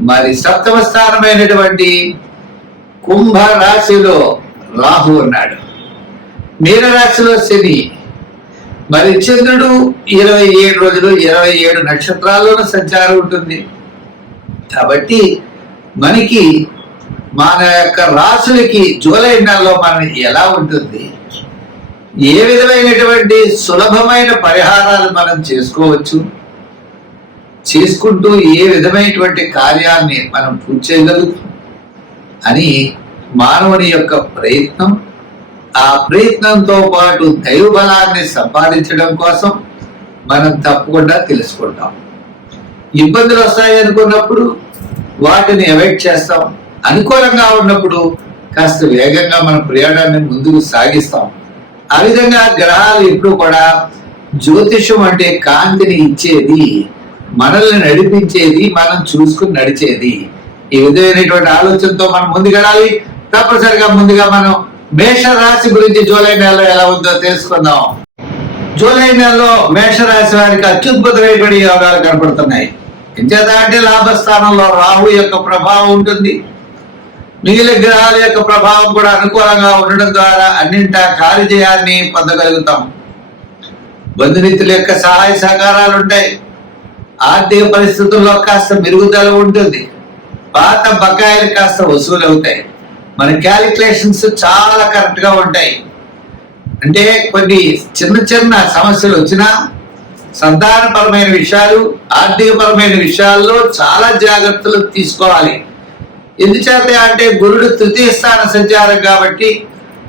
మరి సప్తమ స్థానమైనటువంటి కుంభ రాశిలో రాహు ఉన్నాడు. మీన రాశిలో శని మరి చంద్రుడు ఇరవై ఏడు రోజులు ఇరవై ఏడు నక్షత్రాల్లోనూ సంచారం ఉంటుంది. కాబట్టి మనకి మన యొక్క రాసులకి జూలై నెలలో మన ఎలా ఉంటుంది? ఏ విధమైనటువంటి సులభమైన పరిహారాలు మనం చేసుకోవచ్చు? చేసుకుంటూ ఏ విధమైనటువంటి కార్యాన్ని మనం పూర్తి చేయగలుగుతాం అని మానవుని యొక్క ప్రయత్నం ఆ ప్రయత్నంతో పాటు దైవ బలాన్ని సంపాదించడం కోసం మనం తప్పకుండా తెలుసుకుంటాం. ఇబ్బందులు వస్తాయి అనుకున్నప్పుడు వాటిని అవాయిడ్ చేస్తాం. అనుకూలంగా ఉన్నప్పుడు కాస్త వేగంగా మన ప్రయాణాన్ని ముందుకు సాగిస్తాం. ఆ విధంగా గ్రహాలు ఎప్పుడు కూడా జ్యోతిషం అంటే కాంతిని ఇచ్చేది మనల్ని నడిపించేది మనం చూసుకుని నడిచేది. ఈ విధమైనటువంటి ఆలోచనతో మనం ముందుకెళ్ళాలి. తప్పనిసరిగా ముందుగా మనం మేష రాశి గురించి జూలై నెలలో ఎలా ఉందో తెలుసుకుందాం. జూలై నెలలో మేషరాశి వారికి అత్యుద్భుతమైనటువంటి యోగాలు కనపడుతున్నాయి. ఎంచేత అంటే లాభస్థానంలో రాహు యొక్క ప్రభావం ఉంటుంది. మిగిలిన గ్రహాల యొక్క ప్రభావం కూడా అనుకూలంగా ఉండడం ద్వారా అన్నింట కార్యజయాన్ని పొందగలుగుతాం. బంధుమిత్రుల యొక్క సహాయ సహకారాలు ఉంటాయి. ఆర్థిక పరిస్థితుల్లో కాస్త మెరుగుదల ఉంటుంది. పాత బకాయిలు కాస్త వసూలు అవుతాయి మన క్యాలిక్యులేషన్స్ చాలా కరెక్ట్గా ఉంటాయి. అంటే కొన్ని చిన్న చిన్న సమస్యలు వచ్చినా సంతానపరమైన విషయాలు ఆర్థికపరమైన విషయాల్లో చాలా జాగ్రత్తలు తీసుకోవాలి. ఎందుచేత అంటే గురుడు తృతీయ స్థాన సంచారం కాబట్టి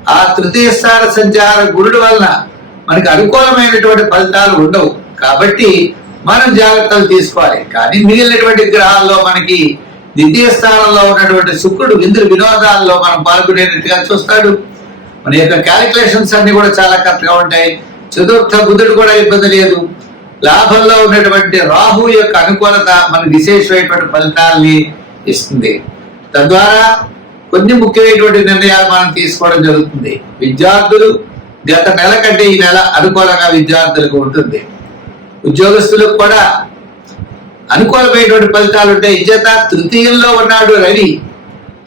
ఆ తృతీయ స్థాన సంచార గురుడు వలన మనకి అనుకూలమైనటువంటి ఫలితాలు ఉండవు. కాబట్టి మనం జాగ్రత్తలు తీసుకోవాలి. కానీ మిగిలినటువంటి గ్రహాల్లో మనకి ద్వితీయ స్థానంలో ఉన్నటువంటి శుక్రుడు విందులు వినోదాల్లో మనం పాల్గొనేటట్టుగా చూస్తాడు. మన యొక్క క్యాలిక్యులేషన్స్ అన్ని కూడా చాలా కరెక్ట్గా ఉంటాయి. చతుర్థ బుధుడు కూడా ఇబ్బంది లేదు. లాభంలో ఉన్నటువంటి రాహు యొక్క అనుకూలత మనకు విశేషమైనటువంటి ఫలితాల్ని ఇస్తుంది. తద్వారా కొన్ని ముఖ్యమైనటువంటి నిర్ణయాలు మనం తీసుకోవడం జరుగుతుంది. విద్యార్థులు గత నెల కంటే ఈ నెల అనుకూలంగా విద్యార్థులకు ఉంటుంది. ఉద్యోగస్తులకు కూడా అనుకూలమైనటువంటి ఫలితాలు ఉంటాయి. ఇచ్చేత తృతీయంలో ఉన్నాడు రవి.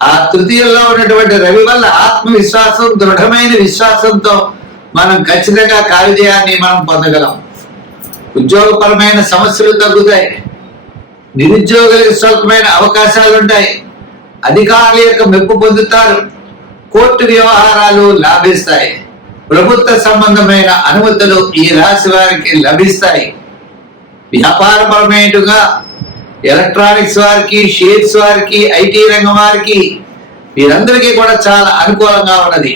ఆ తృతీయంలో ఉన్నటువంటి రవి వల్ల ఆత్మవిశ్వాసం దృఢమైన విశ్వాసంతో మనం ఖచ్చితంగా కార్యజయాన్ని మనం పొందగలం. ఉద్యోగపరమైన సమస్యలు తగ్గుతాయి. నిరుద్యోగులకు స్వల్పమైన అవకాశాలు ఉంటాయి. అధికారుల యొక్క మెప్పు పొందుతారు. కోర్టు వ్యవహారాలు లాభిస్తాయి. ప్రభుత్వ సంబంధమైన అనుమతులు ఈ రాశి వారికి లభిస్తాయి. వ్యాపారపరమైనటుగా ఎలక్ట్రానిక్స్ వారికి షేర్స్ వారికి ఐటీ రంగం వారికి వీరందరికీ కూడా చాలా అనుకూలంగా ఉన్నది.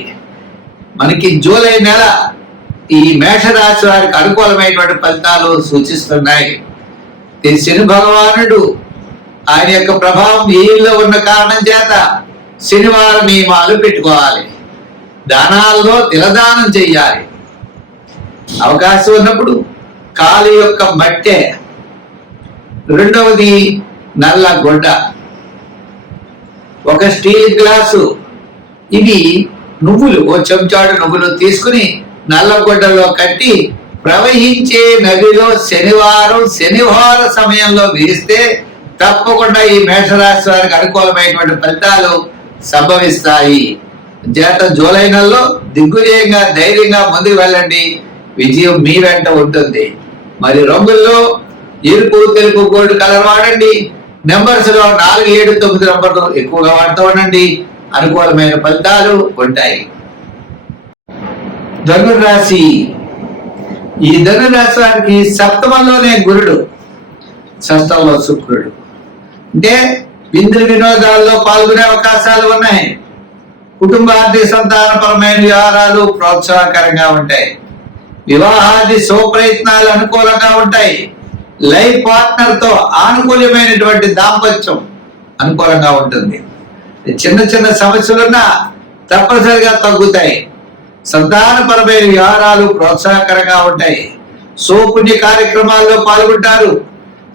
మనకి జూలై నెల ఈ మేషరాశి వారికి అనుకూలమైనటువంటి ఫలితాలు సూచిస్తున్నాయి. శని భగవానుడు ఆయన యొక్క ప్రభావం ఏళ్ళలో ఉన్న కారణం చేత శనివారం నియమాలు పెట్టుకోవాలి. దానాల్లో తిలదానం చెయ్యాలి అవకాశం ఉన్నప్పుడు కాలు యొక్క మట్టె. రెండవది నల్ల గొడ్డ. ఒక స్టీల్ గ్లాసు. ఇవి నువ్వులు ఓ చెంచాడు నువ్వులు తీసుకుని నల్లగొడ్డలో కట్టి ప్రవహించే నదిలో శనివారం శనివార సమయంలో వేస్తే తప్పకుండా ఈ మేషరాశి వారికి అనుకూలమైనటువంటి ఫలితాలు సంభవిస్తాయి. చేత జూలై నెలలో దిగ్గుజయంగా ధైర్యంగా ముందుకు వెళ్ళండి. విజయం మీ వెంట ఉంటుంది. మరి రంగుల్లో ఎరుపు తెలుపు గోల్డ్ కలర్ వాడండి. నెంబర్స్లో నాలుగు ఏడు తొమ్మిది నెంబర్లు ఎక్కువగా వాడుతూ ఉండండి. అనుకూలమైన ఫలితాలు ఉంటాయి. ధనురాశి ఈ ధనురాశి వారికి సప్తమంలోనే గురుడు షష్టంలో శుక్రుడు. అంటే విందు వినోదాల్లో పాల్గొనే అవకాశాలు ఉన్నాయి. కుటుంబ ఆర్థిక సంతానపరమైన వ్యవహారాలు ప్రోత్సాహకరంగా ఉంటాయి. వివాహాది శుభప్రయత్నాలు అనుకూలంగా ఉంటాయి. లైఫ్ పార్ట్నర్తో ఆనుకూల్యమైనటువంటి దాంపత్యం అనుకూలంగా ఉంటుంది. చిన్న చిన్న సమస్యలున్నా తప్పనిసరిగా తగ్గుతాయి. సంతానపరమైన వ్యవహారాలు ప్రోత్సాహకరంగా ఉంటాయి. సోపుణ్య కార్యక్రమాల్లో పాల్గొంటారు.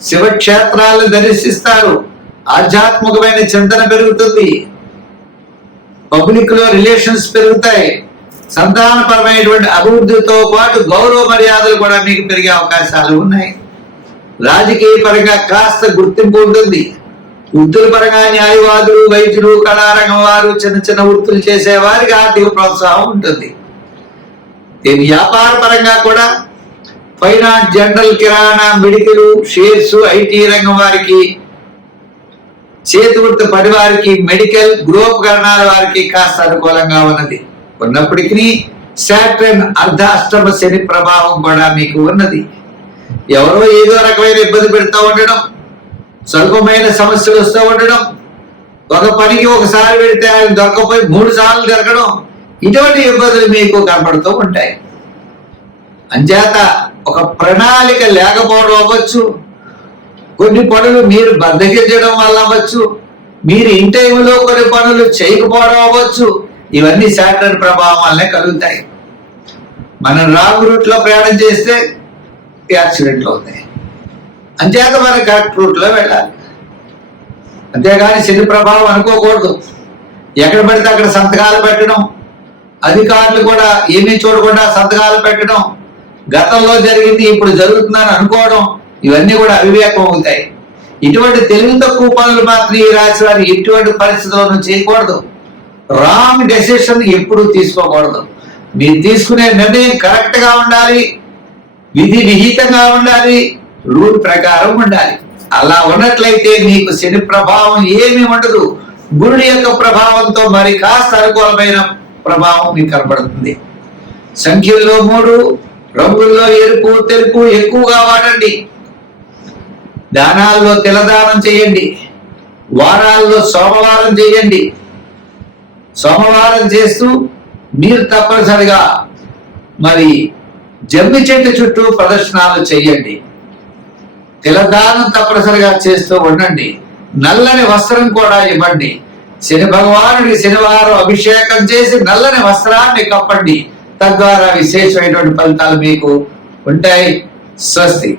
శివక్షేత్రాలను దర్శిస్తారు. ఆధ్యాత్మికమైన చింతన పెరుగుతుంది. పబ్లిక్లో రిలేషన్స్ పెరుగుతాయి. సంతానపరమైనటువంటి అభివృద్ధితో పాటు గౌరవ మర్యాదలు కూడా మీకు పెరిగే అవకాశాలు ఉన్నాయి. రాజకీయ పరంగా కాస్త గుర్తింపు ఉంటుంది. వృత్తుల పరంగా న్యాయవాదులు వైద్యులు కళారంగం వారు చిన్న చిన్న వృత్తులు చేసేవారికి ఆర్థిక ప్రోత్సాహం ఉంటుంది. వ్యాపార పరంగా కూడా ఫైనాన్స్ జనరల్ కిరాణా మెడికల్ షేర్స్ ఐటీ రంగం వారికి చేతి వృత్తి పడి వారికి మెడికల్ గృహోపకరణాల వారికి కాస్త అనుకూలంగా ఉన్నది. ఉన్నప్పటికీ శాట్రన్ అర్ధాష్టమ శని ప్రభావం కూడా మీకు ఉన్నది. ఎవరో ఏదో రకమైన ఇబ్బంది పెడతా ఉండడం స్వల్పమైన సమస్యలు వస్తూ ఉండడం ఒక పనికి ఒకసారి పెడితే ఆయన దొరకపోయి మూడు సార్లు జరగడం ఇటువంటి ఇబ్బందులు మీకు కనపడుతూ ఉంటాయి. అంచేత ఒక ప్రణాళిక లేకపోవడం అవ్వచ్చు. కొన్ని పనులు మీరు బద్దగించడం వల్ల అవ్వచ్చు. మీరు ఇన్ టైంలో కొన్ని పనులు చేయకపోవడం అవ్వచ్చు. ఇవన్నీ సాటర్న్ ప్రభావం వల్లనే కలుగుతాయి. మనం రాంగ్ రూట్లో ప్రయాణం చేస్తే యాక్సిడెంట్లు అవుతాయి. అంచేత మనం కరెక్ట్ రూట్లో వెళ్ళాలి. అంతేగాని శని ప్రభావం అనుకోకూడదు. ఎక్కడ పడితే అక్కడ సంతకాలు పెట్టడం అధికారులు కూడా ఏమీ చూడకుండా సంతకాలు పెట్టడం గతంలో జరిగింది ఇప్పుడు జరుగుతుందని అనుకోవడం ఇవన్నీ కూడా అవివేకం అవుతాయి. ఇటువంటి తెలివి తక్కువ పనులు మాత్రం ఈ రాశి వారు ఎటువంటి పరిస్థితుల్లో చేయకూడదు. రాంగ్ డెసిషన్ ఎప్పుడు తీసుకోకూడదు. మీరు తీసుకునే నిర్ణయం కరెక్ట్గా ఉండాలి విధి విహితంగా ఉండాలి రూల్ ప్రకారం ఉండాలి. అలా ఉన్నట్లయితే మీకు శని ప్రభావం ఏమి ఉండదు. గురుడి యొక్క ప్రభావంతో మరి కాస్త అనుకూలమైన ప్రభావం మీకు కనబడుతుంది సంఖ్యల్లో మూడు రంగుల్లో ఎరుపు తెలుపు ఎక్కువగా వాడండి. దానాల్లో తిలదానం చేయండి. వారాల్లో సోమవారం చేయండి. సోమవారం చేస్తూ మీరు తప్పనిసరిగా మరి జమ్మి చెట్టు చుట్టూ ప్రదర్శనలు చేయండి తిలదానం తప్పనిసరిగా చేస్తూ ఉండండి. నల్లని వస్త్రం కూడా ఇవ్వండి. శని భగవానుడి శనివారం అభిషేకం చేసి నల్లని వస్త్రాన్ని కప్పండి. తద్వారా విశేషమైనటువంటి ఫలితాలు మీకు ఉంటాయి. స్వస్తి.